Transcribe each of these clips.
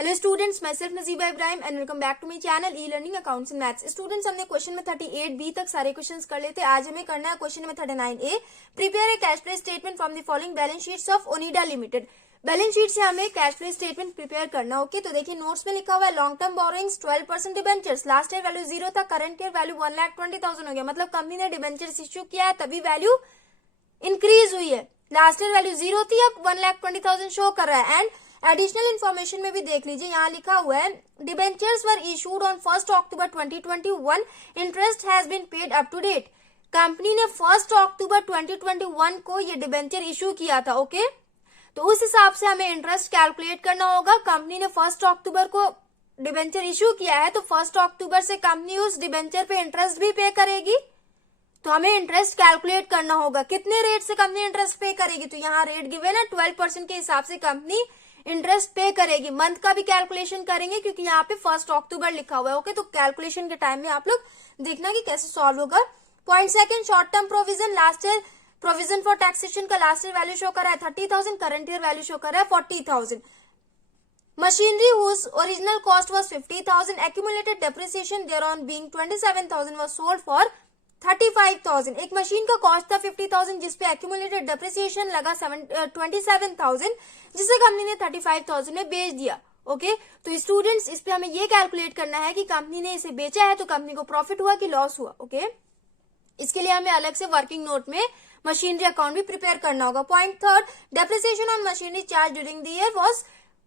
Hello students, मैं सिर्फ Najeeba Ibrahim and welcome back to my channel e learning accounts and maths. Students, हमने question में 38 B तक सारे क्वेश्चंस कर लेते। आज हमें करना है क्वेश्चन में 39 A. Prepare a cash flow statement from the following balance sheets of Onida limited. Balance sheet से हमें कैश फ्लो स्टेटमेंट प्रिपेयर करना। ओके, तो देखिए नोट्स में लिखा हुआ है long term borrowings 12% debentures, last year value 0 था, करंट ईयर वैल्यू 1,20,000 हो गया। मतलब कंपनी ने डिबेंचर्स इश्यू किया है तभी वैल्यू इंक्रीज हुई है। लास्ट ईयर वैल्यू 0 थी, अब 1,20,000 शो कर रहा है। एंड एडिशनल इन्फॉर्मेशन में भी देख लीजिए, यहाँ लिखा हुआ है debentures were issued on 1 October 2021, interest has been paid up to date. Company ने 1 अक्टूबर 2021 को ये डिबेंचर इशू किया था। ओके, तो उस हिसाब से हमें इंटरेस्ट कैलकुलेट करना होगा। कंपनी ने 1 अक्टूबर को डिबेंचर इशू किया है, तो 1 अक्टूबर से कंपनी उस डिबेंचर पे इंटरेस्ट भी पे करेगी। तो हमें इंटरेस्ट कैलकुलेट करना होगा कितने रेट से कंपनी इंटरेस्ट पे करेगी। तो यहाँ रेट गिवन है 12% के हिसाब से कंपनी इंटरेस्ट पे करेगी। मंथ का भी कैलकुलेशन करेंगे क्योंकि यहाँ पे 1 अक्टूबर लिखा हुआ है। ओके, तो कैलकुलेशन के टाइम में आप लोग देखना कि कैसे सॉल्व होगा। Point second, short term provision. Last year provision for taxation का लास्ट ईयर वैल्यू शो कर रहा है 30,000, करंट ईयर वैल्यू शो कर रहा है 40,000। Machinery whose original cost was 50,000, accumulated depreciation thereon being 27,000 was sold for 35,000। एक machine का cost था 50,000 जिसपे एक्यूमुलेटेड डेप्रिसिएशन लगा 27,000, जिसे कंपनी ने 35,000 में बेच दिया। ओके, तो स्टूडेंट्स इस पे हमें ये कैलकुलेट करना है कि कंपनी ने इसे बेचा है तो कंपनी को प्रॉफिट हुआ कि लॉस हुआ। ओके, इसके लिए हमें अलग से वर्किंग नोट में मशीनरी अकाउंट भी प्रिपेयर करना होगा। Point third, depreciation on machinery charge during the year was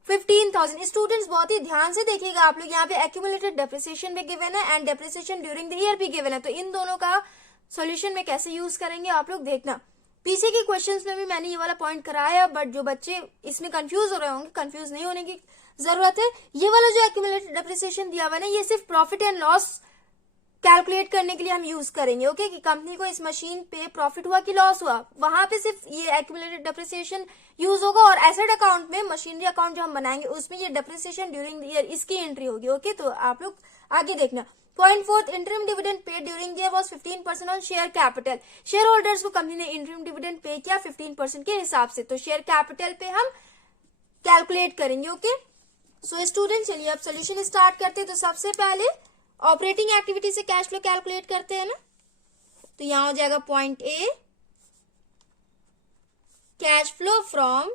15,000। Students बहुत ही ध्यान से देखिएगा आप लोग, यहाँ पे एक्यूमुलेटेड डेप्रिसिएशन भी गिवन है and depreciation during the year भी गिवन है। तो इन दोनों का सॉल्यूशन में कैसे यूज करेंगे आप लोग देखना। पीछे के क्वेश्चंस में भी मैंने ये वाला पॉइंट कराया, बट जो बच्चे इसमें कंफ्यूज हो रहे होंगे, कंफ्यूज नहीं होने की जरूरत है। ये वाला जो एक्यूमुलेटेड डेप्रिसिएशन दिया हुआ है ना, ये सिर्फ प्रॉफिट एंड लॉस कैलकुलेट करने के लिए हम यूज करेंगे। ओके, कि कंपनी को इस मशीन पे प्रॉफिट हुआ कि लॉस हुआ, वहां पे सिर्फ ये एक्यूमुलेटेड डेप्रिसिएशन यूज होगा। और एसेट अकाउंट में मशीनरी अकाउंट जो हम बनाएंगे उसमें ये डेप्रिसिएशन ड्यूरिंग द ईयर इसकी एंट्री होगी। ओके, तो आप लोग आगे देखना। Point fourth, interim dividend paid during the year was 15% on share capital. Share holders को कंपनी ने इंटरिम डिविडेंड पे किया 15% के हिसाब से, तो शेयर कैपिटल पे हम कैलकुलेट करेंगे। ओके, सो स्टूडेंट चलिए अब सोल्यूशन स्टार्ट करते हैं। तो सबसे पहले ऑपरेटिंग एक्टिविटी से कैश फ्लो कैलकुलेट करते हैं ना, तो यहां हो जाएगा point A, cash flow from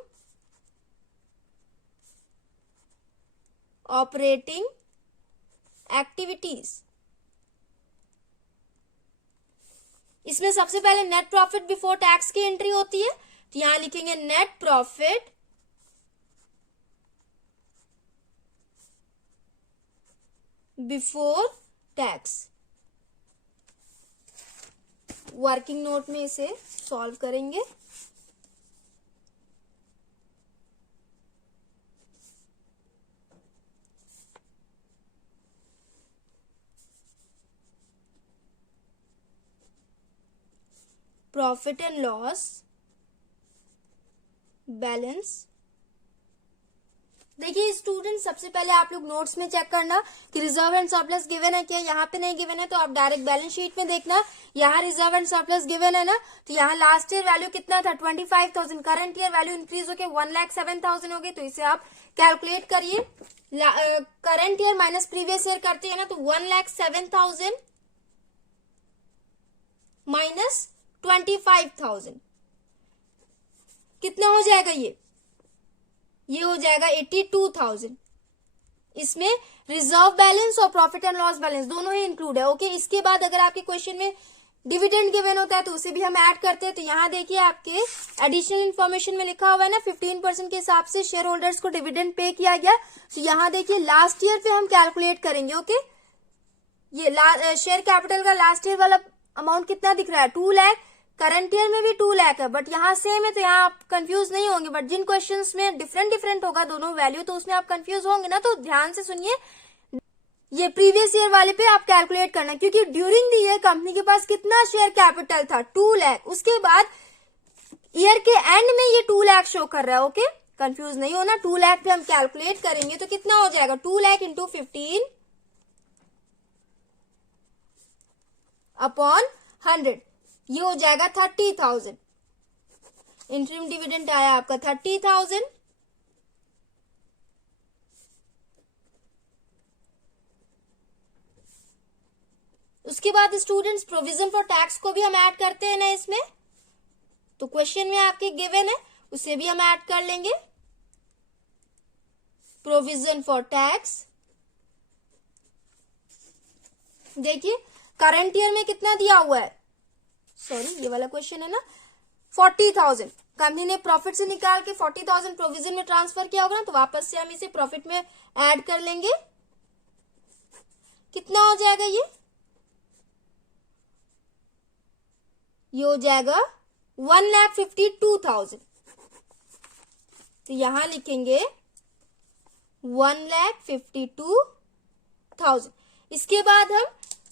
operating activities. इसमें सबसे पहले नेट प्रॉफिट बिफोर टैक्स की एंट्री होती है, तो यहां लिखेंगे net profit before tax. Working note में इसे सॉल्व करेंगे। Profit and loss balance. देखिए स्टूडेंट, सबसे पहले आप लोग नोट्स में चेक करना कि रिजर्व एंड सरप्लस गिवन है क्या। यहाँ पे नहीं गिवन है तो आप डायरेक्ट बैलेंस शीट में देखना। यहाँ रिजर्व एंड सरप्लस गिवन है ना, तो यहाँ लास्ट ईयर वैल्यू कितना था 25,000, करंट ईयर वैल्यू इंक्रीज होकर 1,07,000 हो गई। तो इसे आप कैलकुलेट करिए। Current year minus previous year करते हैं ना, तो 1,07,000 माइनस 25,000 कितना हो जाएगा, ये हो जाएगा 82,000। इसमें रिजर्व बैलेंस और प्रॉफिट एंड लॉस बैलेंस दोनों ही इंक्लूड है। ओके, इसके बाद अगर आपके क्वेश्चन में डिविडेंड गिवन होता है तो उसे भी हम ऐड करते हैं। तो यहाँ देखिए आपके एडिशनल इन्फॉर्मेशन में लिखा हुआ है ना 15% के हिसाब से शेयर होल्डर्स को डिविडेंड पे किया गया। तो यहाँ देखिए लास्ट ईयर पे हम कैलकुलेट करेंगे। ओके, ये शेयर कैपिटल का लास्ट ईयर वाला अमाउंट कितना दिख रहा है 2 लाख, करंट ईयर में भी 2 लाख है, बट यहाँ सेम है तो यहाँ आप कंफ्यूज नहीं होंगे। बट जिन क्वेश्चंस में डिफरेंट होगा दोनों वैल्यू, तो उसमें आप कंफ्यूज होंगे ना, तो ध्यान से सुनिए। ये प्रीवियस ईयर वाले पे आप कैलकुलेट करना, क्योंकि ड्यूरिंग द ईयर कंपनी के पास कितना शेयर कैपिटल था 2 लाख। उसके बाद ईयर के एंड में ये 2 लाख शो कर रहा है। ओके, कंफ्यूज नहीं होना। 2 लाख पे हम कैलकुलेट करेंगे तो कितना हो जाएगा 2 लाख इंटू 15 अपॉन 100, ये हो जाएगा 30,000। इंटरिम डिविडेंड आया आपका 30,000 उसके बाद स्टूडेंट्स प्रोविजन फॉर टैक्स को भी हम ऐड करते हैं ना इसमें, तो क्वेश्चन में आपके गिवन है, उसे भी हम ऐड कर लेंगे। प्रोविजन फॉर टैक्स, देखिए करंट ईयर में कितना दिया हुआ है, सॉरी ये वाला क्वेश्चन है ना, 40,000 कंपनी ने प्रॉफिट से निकाल के 40,000 प्रोविजन में ट्रांसफर किया होगा ना, तो वापस से हम इसे प्रॉफिट में ऐड कर लेंगे। कितना हो जाएगा ये हो जाएगा 1,52,000, तो यहां लिखेंगे 1,52,000। इसके बाद हम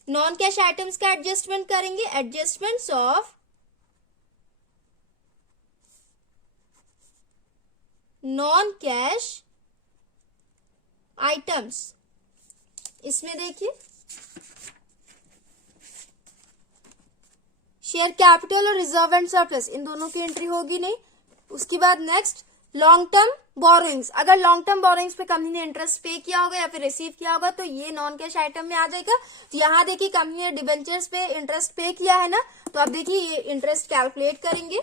नॉन कैश आइटम्स का एडजस्टमेंट करेंगे, adjustments of non cash items. इसमें देखिए शेयर कैपिटल और रिजर्व एंड सरप्लस, इन दोनों की एंट्री होगी नहीं। उसके बाद नेक्स्ट लॉन्ग टर्म बोरोइंग्स, अगर लॉन्ग टर्म बोरोइंग्स पे कंपनी ने इंटरेस्ट पे किया होगा या फिर रिसीव किया होगा तो ये नॉन कैश आइटम में आ जाएगा। तो यहाँ देखिए कंपनी ने डिबेंचर्स पे इंटरेस्ट पे किया है ना, तो अब देखिए ये इंटरेस्ट कैलकुलेट करेंगे।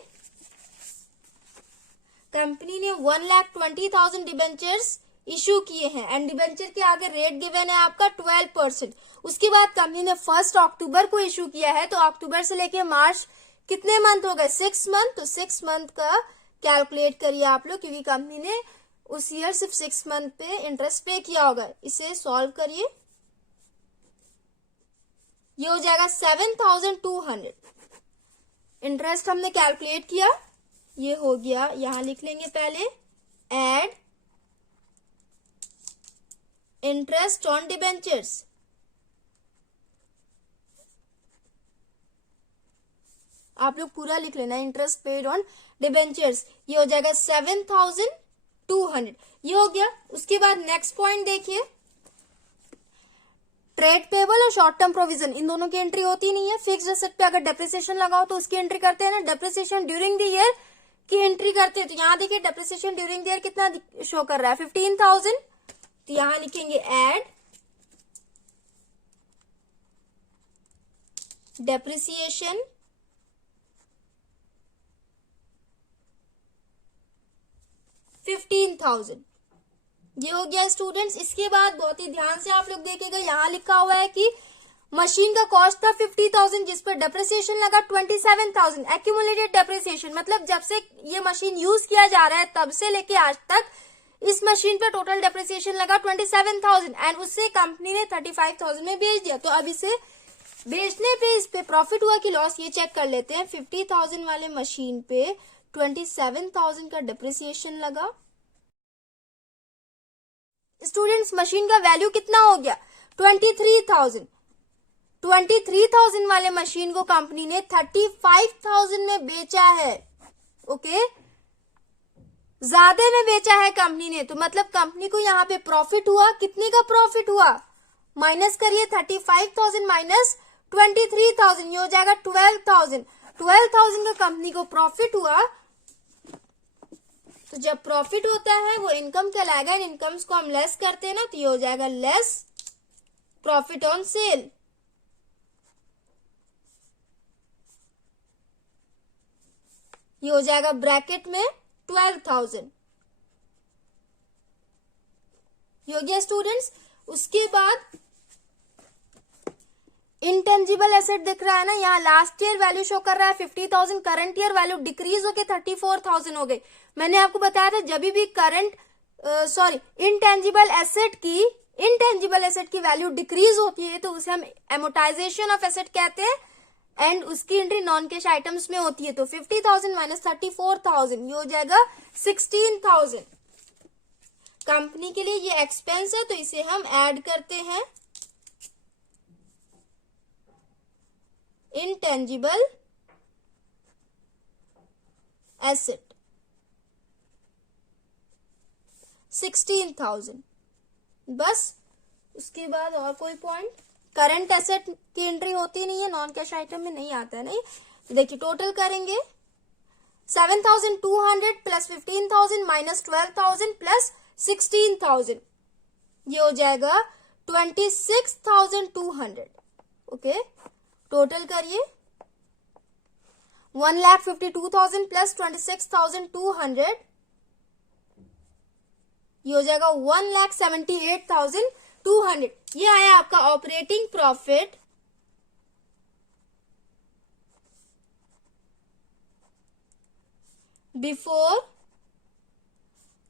कंपनी ने 1,20,000 डिबेंचर्स इशू किए हैं एंड डिबेंचर के आगे रेट गिवन है आपका 12%। उसके बाद कंपनी ने 1 अक्टूबर को इशू किया है, तो अक्टूबर से लेके मार्च कितने मंथ हो गए, 6 मंथ, तो 6 मंथ का कैलकुलेट करिए आप लोग, क्योंकि कंपनी ने उस ईयर सिर्फ 6 मंथ पे इंटरेस्ट पे किया होगा। इसे सॉल्व करिए, ये हो जाएगा 7,200। इंटरेस्ट हमने कैलकुलेट किया, ये हो गया, यहां लिख लेंगे पहले एड इंटरेस्ट ऑन डिबेंचर्स, आप लोग पूरा लिख लेना, इंटरेस्ट पेड ऑन डिबेंचर्स, ये हो जाएगा 7,200, ये हो गया। उसके बाद नेक्स्ट पॉइंट देखिए, ट्रेड पेबल और शॉर्ट टर्म प्रोविजन, इन दोनों की एंट्री होती नहीं है। फिक्स्ड एसेट पे अगर डेप्रिसिएशन लगाओ तो उसकी एंट्री करते हैं ना, डेप्रिसिएशन ड्यूरिंग द ईयर की एंट्री करते हैं। तो यहाँ देखिए डेप्रिसिएशन ड्यूरिंग द ईयर कितना शो कर रहा है, 15,000, तो यहां लिखेंगे एड डेप्रिसिएशन 15,000, ये हो गया स्टूडेंट्स। इसके बाद बहुत ही ध्यान से आप लोग देखेगा, यहां लिखा हुआ है कि मशीन का कॉस्ट था 50,000 जिस पर डेप्रिसिएशन लगा 27,000। एक्यूमुलेटेड डेप्रिसिएशन मतलब जब से ये मशीन यूज किया जा रहा है तब से लेके आज तक इस मशीन पे टोटल डेप्रिसिएशन लगा 27,000 एंड उससे कंपनी ने 35,000 में बेच दिया। तो अब इसे बेचने पे इस पे प्रॉफिट हुआ कि लॉस, ये चेक कर लेते हैं। 50,000 वाले मशीन पे 27,000 का डेप्रिसिएशन लगा। स्टूडेंट्स मशीन का वैल्यू कितना हो गया, 23,000। 23,000 वाले मशीन को कंपनी ने 35,000 में बेचा है। ओके, ज्यादा में बेचा है कंपनी ने, तो मतलब कंपनी को यहाँ पे प्रॉफिट हुआ। कितने का प्रॉफिट हुआ, माइनस करिए 35,000 माइनस 23,000, ये हो जाएगा 12,000। 12,000 का कंपनी को प्रॉफिट हुआ। तो जब प्रॉफिट होता है वो इनकम कहलाएगा, इनकम्स को हम लेस करते हैं ना, तो ये हो जाएगा लेस प्रॉफिट ऑन सेल। ये हो जाएगा ब्रैकेट में 12,000, ये हो गया स्टूडेंट्स। उसके बाद इंटेंजिबल एसेट दिख रहा है ना, यहाँ लास्ट ईयर वैल्यू शो कर रहा है 50,000, करंट ईयर वैल्यू डिक्रीज होके 34,000 हो गई। मैंने आपको बताया था जब भी इंटेंजिबल एसेट की वैल्यू डिक्रीज होती है तो उसे हम एमोटाइजेशन ऑफ एसेट कहते हैं एंड उसकी एंट्री नॉन कैश आइटम्स में होती है। तो 50,000 माइनस 34,000, ये हो जाएगा 16,000। कंपनी के लिए ये एक्सपेंस है तो इसे हम ऐड करते हैं इंटेंजिबल एसेट 16,000। बस उसके बाद और कोई पॉइंट, करंट एसेट की एंट्री होती नहीं है, नॉन कैश आइटम में नहीं आता है। नहीं, तो देखिए टोटल करेंगे 7,200 प्लस 15,000 माइनस 12,000 प्लस 16,000, ये हो जाएगा 26,200। ओके, टोटल करिए 1,52,000 प्लस 26,200, ये हो जाएगा 1,78,200। ये आया आपका operating profit before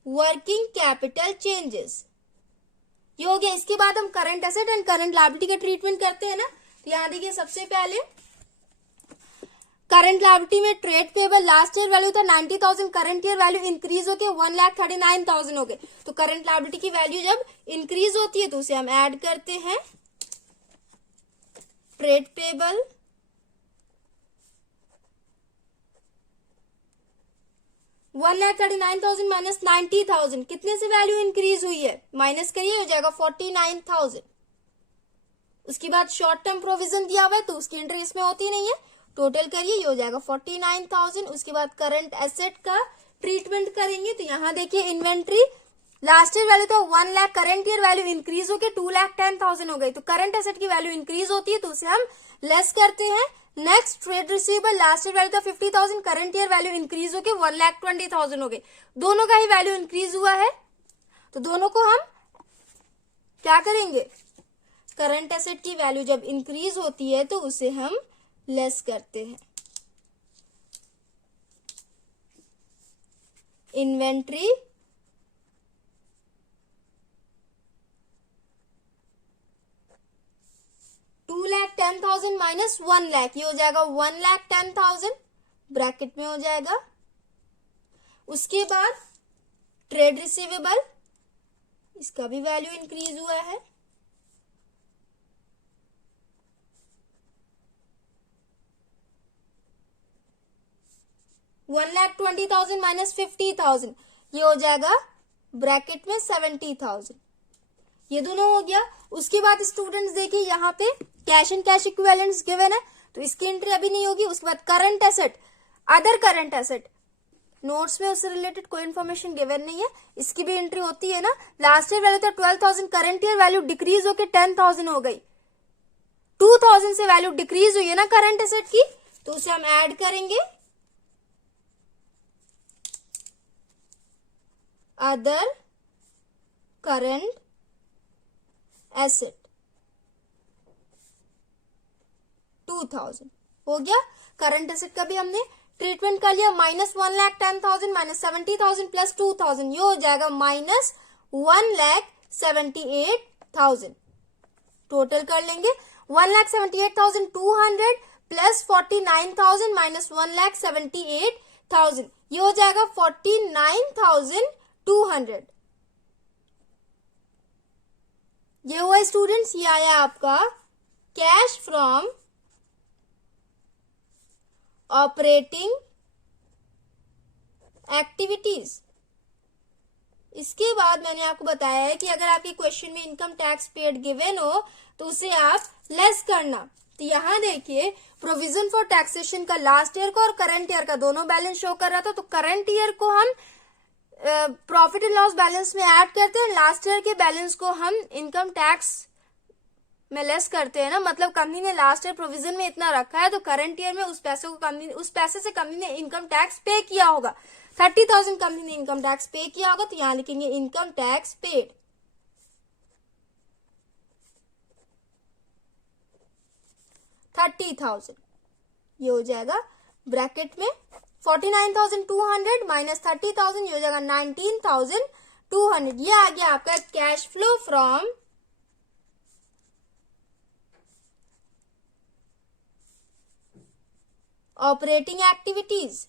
working capital changes. ये हो गया। इसके बाद हम current asset and current liability का ट्रीटमेंट करते हैं ना। तो यहां देखिए सबसे पहले करंट लायबिलिटी में trade payable last year value था 90,000, करंट ईयर वैल्यू इंक्रीज होके 1,39,000 हो गए। तो करंट लायबिलिटी की वैल्यू जब इंक्रीज होती है तो उसे हम ऐड करते हैं ट्रेड पेबल $1,39,000 माइनस 90,000, कितने से वैल्यू इंक्रीज हुई है माइनस करिए, हो जाएगा 49,000। उसके बाद शॉर्ट टर्म प्रोविजन दिया हुआ है तो उसकी एंट्री इसमें होती नहीं है, टोटल करिए, ये हो जाएगा 49,000। उसके बाद करंट एसेट का ट्रीटमेंट करेंगे तो यहाँ देखिए इन्वेंट्री लास्ट ईयर वैल्यू तो 1 lakh, current year value increase होकर 2,10,000 हो गई। तो करंट एसेट की वैल्यू इंक्रीज होती है तो उसे हम लेस करते हैं। Next trade receivable last year value था 50,000, करंट ईयर वैल्यू इंक्रीज होकर 1,20,000 हो गई। दोनों का ही वैल्यू इंक्रीज हुआ है तो दोनों को हम क्या करेंगे, करंट एसेट की वैल्यू जब इंक्रीज होती है तो उसे हम लेस करते हैं। इन्वेंट्री $2,10,000 माइनस 1 लाख, ये हो जाएगा 1,10,000 ब्रैकेट में हो जाएगा। उसके बाद ट्रेड रिसीवेबल, इसका भी वैल्यू इंक्रीज हुआ है, $1,20,000 माइनस 50,000, ये हो जाएगा ब्रैकेट में 70,000। ये दोनों हो गया। उसके बाद स्टूडेंट्स देखिए यहाँ पे cash and cash equivalents given है तो इसकी एंट्री अभी नहीं होगी। उसके बाद current asset, other current asset, notes में उससे रिलेटेड कोई इन्फॉर्मेशन गिवन नहीं है, इसकी भी एंट्री होती है ना। लास्ट ईयर वैल्यू था 12,000, करंट ईयर वैल्यू डिक्रीज होकर 10,000 हो गई, 2,000 से वैल्यू डिक्रीज हुई है ना करंट एसेट की, तो उसे हम ऐड करेंगे अदर करंट एसेट 2,000 हो गया। करंट एसेट का भी हमने ट्रीटमेंट कर लिया, माइनस 1,10,000 माइनस 70,000 प्लस 2,000, ये हो जाएगा माइनस 1,78,000। टोटल कर लेंगे 1,78,200 प्लस 49,000 माइनस 1,78,000, ये हो जाएगा 49,200। ये हुआ स्टूडेंट्स, ये आया आपका कैश फ्रॉम ऑपरेटिंग एक्टिविटीज। इसके बाद मैंने आपको बताया है कि अगर आपके क्वेश्चन में इनकम टैक्स पेड गिवन हो तो उसे आप लेस करना। तो यहां देखिए प्रोविजन फॉर टैक्सेशन का लास्ट ईयर का और करंट ईयर का दोनों बैलेंस शो कर रहा था, तो करंट ईयर को हम प्रॉफिट एंड लॉस बैलेंस में ऐड करते हैं, लास्ट ईयर के बैलेंस को हम इनकम टैक्स में लेस करते हैं ना। मतलब कंपनी ने लास्ट ईयर प्रोविजन में इतना रखा है तो करंट ईयर में उस पैसे से कंपनी ने इनकम टैक्स पे किया होगा। 30,000 कंपनी ने इनकम टैक्स पे किया होगा तो यहां लिखेंगे इनकम टैक्स पेड। 30,000 ये हो जाएगा ब्रैकेट में 49,200 माइनस 30,000, ये हो जाएगा 19,200। ये आ गया आपका cash flow from operating activities.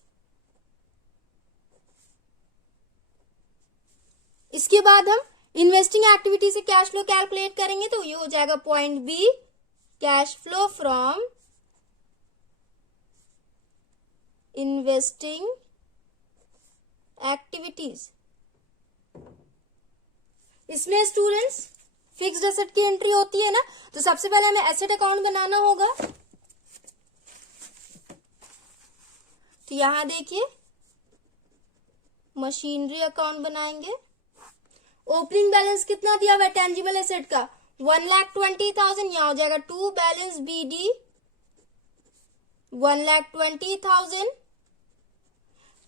इसके बाद हम इन्वेस्टिंग एक्टिविटी से कैश फ्लो कैलकुलेट करेंगे तो ये हो जाएगा point B, cash flow from investing activities. इसमें स्टूडेंट्स फिक्स्ड एसेट की एंट्री होती है ना, तो सबसे पहले हमें एसेट अकाउंट बनाना होगा। तो यहां देखिए मशीनरी अकाउंट बनाएंगे। ओपनिंग बैलेंस कितना दिया हुआ है टेंजिबल एसेट का 1,20,000, यहां हो जाएगा to balance BD 1,20,000,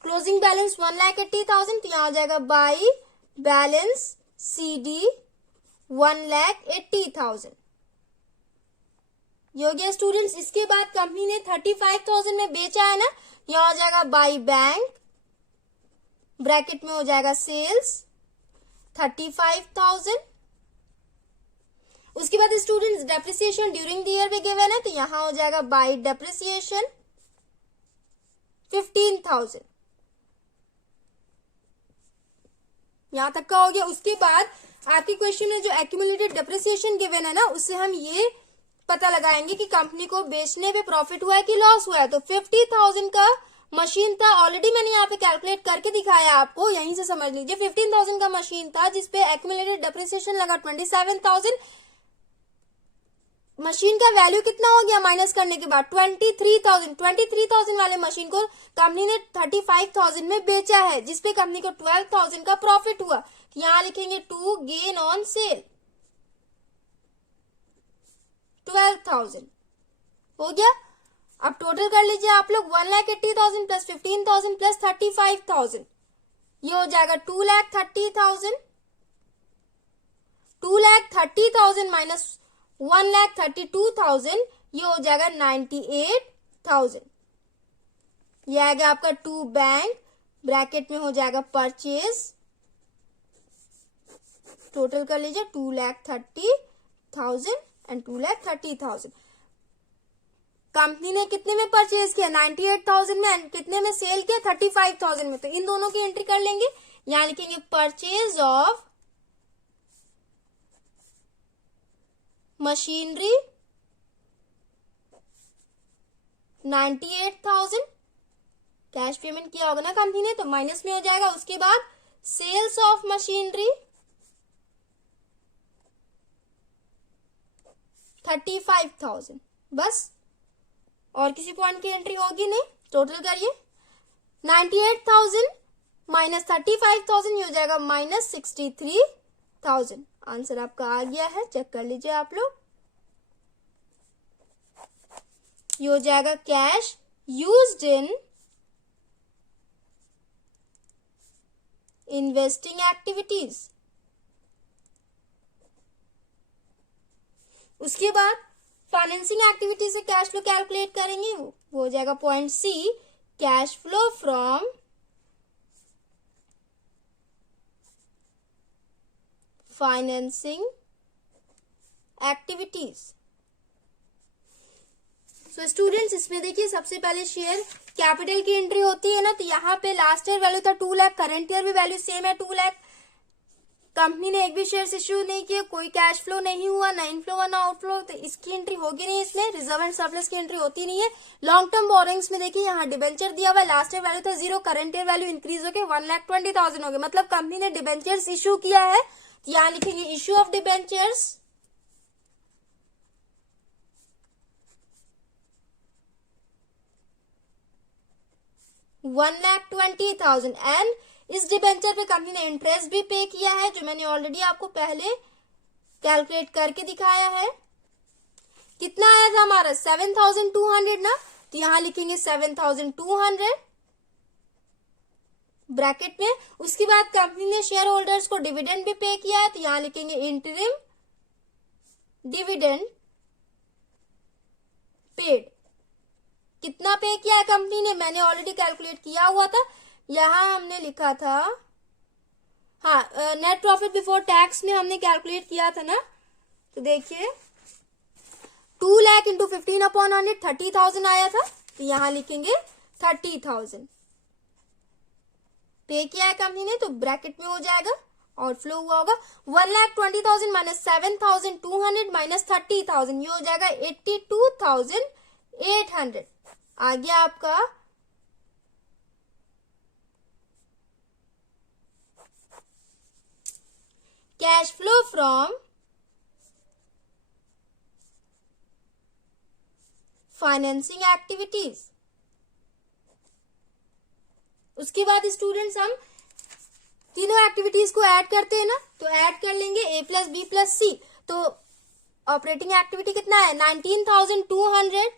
closing balance 1,80,000, तो यहां हो जाएगा बाई बैलेंस CD 1,80,000। ये हो गया स्टूडेंट्स। इसके बाद कंपनी ने 35,000 में बेचा है ना, यहां हो जाएगा बाई बैंक, ब्रैकेट में हो जाएगा सेल्स 35,000। उसके बाद students depreciation during the year भी गिवन है, तो यहां हो जाएगा बाई डेप्रिसिएशन 15,000। यहां तक का हो गया। उसके बाद आपके क्वेश्चन में जो एक्यूमुलेटेड डेप्रिसिएशन गिवन है ना, उससे हम ये पता लगाएंगे कि कंपनी को बेचने पे प्रॉफिट हुआ है कि लॉस हुआ है। तो 50,000 का मशीन था, ऑलरेडी मैंने यहाँ पे कैलकुलेट करके दिखाया आपको, यहीं से समझ लीजिए। 15,000 का मशीन था जिसपे एक्यूमुलेटेड डेप्रिसिएशन लगा 27,000। मशीन का वैल्यू कितना हो गया माइनस करने के बाद 23,000। 23,000 वाले मशीन को कंपनी ने 35,000 में बेचा है, जिसपे कंपनी को 12,000 का प्रॉफिट हुआ। तो यहां लिखेंगे टू गेन ऑन सेल 12,000 हो गया। अब टोटल कर लीजिए आप लोग, 1,80,000 प्लस 15,000 प्लस 35,000, ये हो जाएगा 2,30,000। 2,30,000 माइनस 1,32,000, ये हो जाएगा 98,000। ये आएगा आपका टू बैंक, ब्रैकेट में हो जाएगा परचेज, टोटल कर लीजिए 2,30,000 एंड 2,30,000। कंपनी ने कितने में परचेज किया 98,000 में, एंड कितने में सेल किया 35,000 में। तो इन दोनों की एंट्री कर लेंगे। यहां लिखेंगे purchase of machinery 98,000, cash payment किया होगा ना कंपनी ने, तो माइनस में हो जाएगा। उसके बाद सेल्स ऑफ मशीनरी 35,000, बस और किसी पॉइंट की एंट्री होगी नहीं। टोटल करिए 98,000 माइनस 35,000, ये हो जाएगा माइनस 63,000। आंसर आपका आ गया है, चेक कर लीजिए आप लोग। ये हो जाएगा cash used in investing activities. उसके बाद फाइनेंसिंग एक्टिविटी से कैश फ्लो कैलकुलेट करेंगे, वो हो जाएगा point C, cash flow from financing activities. So students, इसमें देखिए सबसे पहले शेयर कैपिटल की एंट्री होती है ना, तो यहाँ पे लास्ट ईयर वैल्यू था 2 लाख, करंट ईयर भी वैल्यू सेम है 2 लाख। कंपनी ने एक भी शेयर इश्यू नहीं किए, कोई कैश फ्लो नहीं हुआ, ना इनफ्लो ना आउटफ्लो, तो इसकी एंट्री होगी नहीं। इसमें रिजर्व एंड सरप्लस की एंट्री होती नहीं है। लॉन्ग टर्म बोरिंग्स में देखिए यहाँ डिबेंचर दिया हुआ है, लास्ट ईयर वैल्यू था 0, करंट ईयर वैल्यू इंक्रीज होकर 1,20,000 हो गया, मतलब कंपनी ने डिबेंचर्स इश्यू किया है। तो यहाँ लिखेंगे इश्यू ऑफ डिबेंचर्स 1,20,000 एंड इस डिबेंचर पे कंपनी ने इंटरेस्ट भी पे किया है, जो मैंने ऑलरेडी आपको पहले कैलकुलेट करके दिखाया है। कितना आया था हमारा 7,200 ना, तो यहां लिखेंगे 7,200 ब्रैकेट में। उसके बाद कंपनी ने शेयर होल्डर्स को डिविडेंड भी पे किया है, तो यहां लिखेंगे इंटरिम डिविडेंड पेड। कितना पे किया है कंपनी ने, मैंने ऑलरेडी कैलकुलेट किया हुआ था। यहां हमने लिखा था, हाँ, नेट प्रॉफिट बिफोर टैक्स में हमने कैलकुलेट किया था ना, तो देखिए 2 लाख इंटू 15/100 30,000 आया था, तो यहां लिखेंगे 30,000 पे किया है कंपनी ने, तो ब्रैकेट में हो जाएगा आउटफ्लो हुआ होगा 1,20,000 माइनस 7,200 माइनस 30,000, ये हो जाएगा 82,800। आ गया आपका cash flow from financing activities. उसके बाद स्टूडेंट्स हम तीनों एक्टिविटीज को ऐड करते हैं ना, तो ऐड कर लेंगे A plus B plus C। तो ऑपरेटिंग एक्टिविटी कितना है 19,200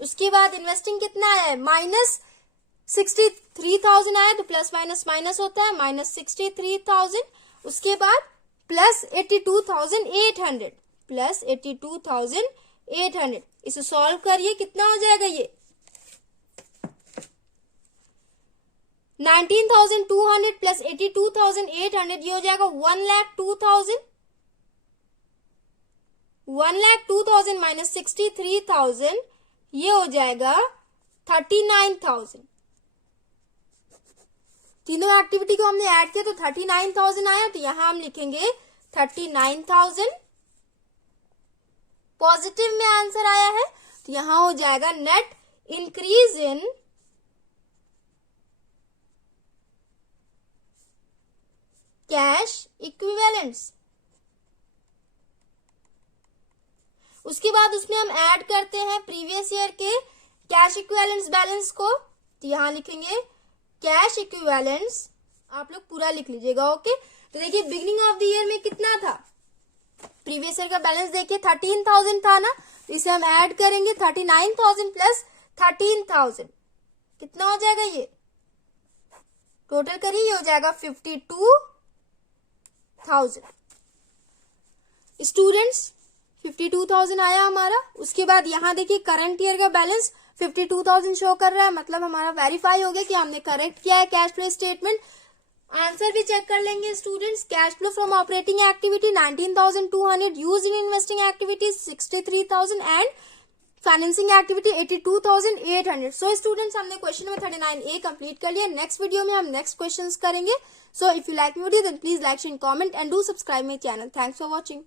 उसके बाद इन्वेस्टिंग कितना आया है, -63,000 आया, तो प्लस माइनस माइनस होता है, -63,000। उसके बाद प्लस 82,800, प्लस 82,800। इसे सॉल्व करिए, कितना हो जाएगा ये 19,200 प्लस 82,800, ये हो जाएगा 1,02,000। 1,02,000 माइनस 63,000, ये हो जाएगा 39,000। तीनों एक्टिविटी को हमने ऐड किया तो 39,000 आया, तो यहां हम लिखेंगे 39,000। पॉजिटिव में आंसर आया है, तो यहां हो जाएगा net increase in cash equivalents. उसके बाद उसमें हम ऐड करते हैं प्रीवियस ईयर के कैश इक्विवेलेंट्स बैलेंस को, तो यहां लिखेंगे कैश इक्विवेलेंट्स, आप लोग पूरा लिख लीजिएगा, ओके। तो देखिए बिगिनिंग ऑफ द ईयर में कितना था, प्रीवियस ईयर का बैलेंस देखिए 13,000 था ना, तो इसे हम ऐड करेंगे 39,000 प्लस 13,000, कितना हो जाएगा, ये टोटल करिए, ये हो जाएगा 52,000। स्टूडेंट्स 52,000 आया हमारा। उसके बाद यहाँ देखिए करंट ईयर का बैलेंस 52,000 शो कर रहा है, मतलब हमारा वेरीफाई हो गया कि हमने करेक्ट किया है कैश फ्लो स्टेटमेंट। आंसर भी चेक कर लेंगे students. Cash flow from operating activity 19,200, used in investing activities 63,000 and financing activity 82,800। So students हमने क्वेश्चन नंबर 39A कंप्लीट कर लिया। नेक्स्ट वीडियो में हम नेक्स्ट क्वेश्चंस करेंगे। So if you like video then please like share comment and do subscribe my channel. Thanks for watching.